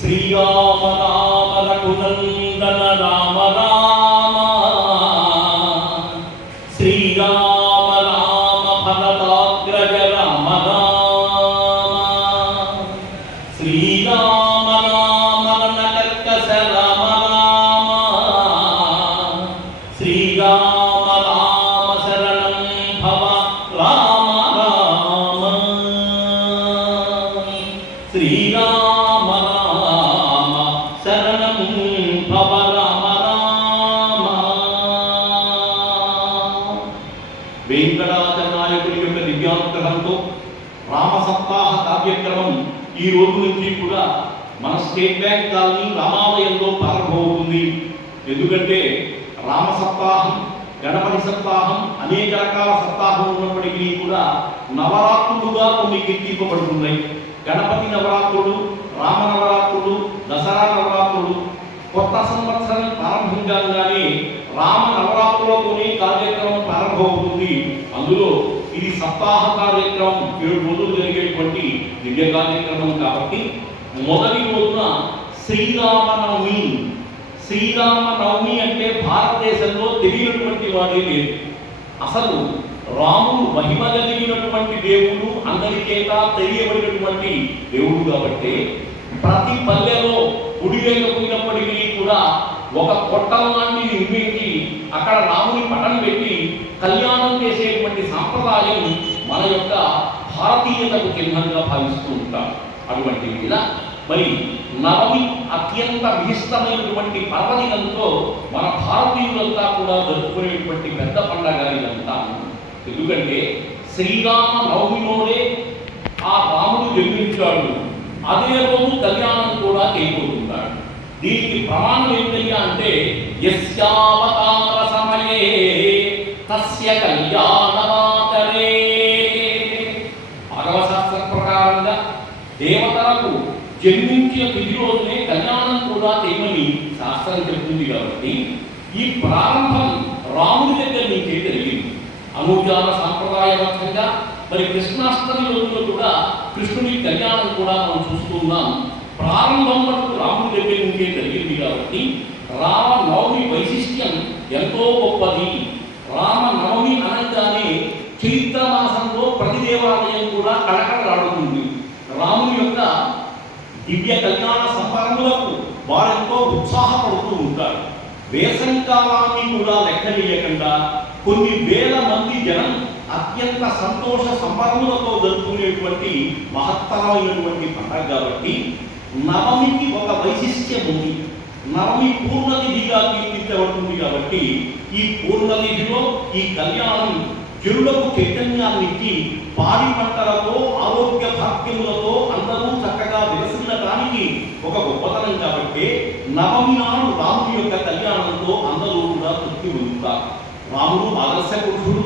శ్రీరామ రామ రఘునందన రామ రామ. శ్రీరామ రామ ఫలతాగ్రజ రామ రామ. శ్రీరామ రామ. వెంకటాచల నాయకుడి యొక్క దివ్యానుగ్రహంతో రామ సప్తాహ కార్యక్రమం ఈ రోజు నుంచి కూడా మన స్టేట్ బ్యాంక్ కాలనీ రామాలయంలో ప్రారంభమవుతుంది. ఎందుకంటే రామ సప్తాహం గణపతి సప్తాహం అనేక రకాల సప్తాహం ఉన్నప్పటికీ కూడా నవరాత్రులుగా కొన్ని కీర్తింపబడుతున్నాయి. గణపతి నవరాత్రులు రామ నవరాత్రులు దసరా నవరాత్రులు కొత్త సంవత్సరం ప్రారంభంగానే రామ నవరాత్రులతోనే కార్యక్రమం ప్రారంభమవుతుంది. అందులో ఇది సప్తాహ కార్యక్రమం ఏడు రోజులు జరిగేటువంటి దివ్య కార్యక్రమం కాబట్టి మొదటి రోజున శ్రీరామనవమి. శ్రీరామనవమి అంటే భారతదేశంలో తెలియనటువంటి వాడే లేదు. అసలు రాముడు మహిమ కలిగినటువంటి దేవుడు అందరి చేత తెలియబడినటువంటి దేవుడు కాబట్టి ప్రతి పల్లెలో గుడి ఒక కొట్టలాన్ని నిర్మించి అక్కడ రాముని పటం పెట్టి కళ్యాణం చేసేటువంటి సాంప్రదాయం మన యొక్క భారతీయతకు చిహ్నంగా భావిస్తూ ఉంటాం అటువంటి ఇలా. మరి నవమి అత్యంత విశిష్టమైనటువంటి పర్వదినంతో మన భారతీయులంతా కూడా జరుపుకునేటువంటి పెద్ద పండగ ఇదంతా. ఎందుకంటే శ్రీరామ నవమిలోనే ఆ రాముడు జన్మించాడు. అదే రోజు కళ్యాణం కూడా చేయబోతున్నాడు దీనికి ప్రమాణం ఏంటయ్యా అంటే యస్యావతార సమయే తస్య కళ్యాణమాతరే. ఆగమ శాస్త్ర ప్రకారంగా దేవతలకు జన్మించిన తిథి రోజునే కళ్యాణం కూడా చేయమని శాస్త్రం చెబుతుంది కాబట్టి ఈ ప్రారంభం రాముడి దగ్గర నుంచే జరిగింది. అనూజాల సాంప్రదాయబద్ధంగా మరి కృష్ణాష్టమి రోజున కూడా కృష్ణుని కళ్యాణం కూడా మనం చూస్తున్నాం ప్రారంభం వరకు రాముడి దగ్గర నుంచే జరిగింది కాబట్టి రామనవమి వైశిష్ట్యం ఎంతో గొప్పది. రామనవమి అనగానే చైత్ర మాసంలో ప్రతి దేవాలయం కూడా కళకళలాడుతుంది. రాముని యొక్క దివ్య కళ్యాణ సంబరములకు వారెంతో ఉత్సాహపడుతూ ఉంటారు. వేసంకాలాన్ని కూడా లెక్కలేయకుండా కొన్ని వేల మంది జనం అత్యంత సంతోష సంబరములతో జరుపుకునేటువంటి మహత్తరమైనటువంటి పండగ కాబట్టి నవమికి ఒక వైశిష్ట్యం ఉంది నవమి పూర్ణనిధిగా కీర్తించబడుతుంది కాబట్టి ఈ పూర్ణనిధిలో ఈ కళ్యాణం జనులకు చైతన్యాన్ని ఇచ్చి పాడి పంటలతో ఆరోగ్య భాగ్యములతో అందరూ చక్కగా విలసిల్లడానికి ఒక గొప్పతనం కాబట్టి నవమి నాడు రాముడి యొక్క కళ్యాణంతో అందరూ కూడా తృప్తి పొందుతారు. రాముడు ఆదర్శ పురుషుడు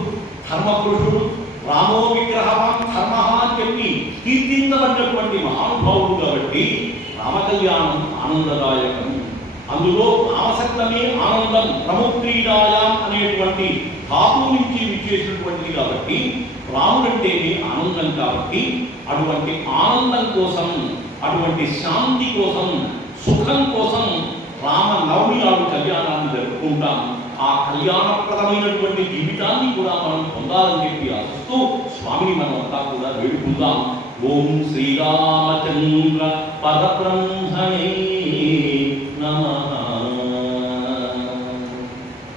ధర్మ పురుషుడు రామో విగ్రహవాన్ ధర్మ అని చెప్పి కీర్తించబడినటువంటి మహానుభావుడు కాబట్టి రామ కళ్యాణం ఆనందదాయకం. అందులో రామసక్తమే ఆనందం ప్రముక్రీడాయాం అనేటువంటి ధాతు నుంచి విచ్చేసినటువంటిది కాబట్టి రాముడంటేనే ఆనందం కాబట్టి అటువంటి ఆనందం కోసం అటువంటి శాంతి కోసం సుఖం కోసం రామ నవమి నాడు కళ్యాణాన్ని జరుపుకుంటాం. ఆ కళ్యాణప్రదమైనటువంటి జీవితాన్ని కూడా మనం పొందాలని చెప్పి ఆశిస్తూ స్వామిని మనం అంతా కూడా వేడుకుందాం. ఓం శ్రీరామచంద్ర పదబ్రహ్మణే నమః.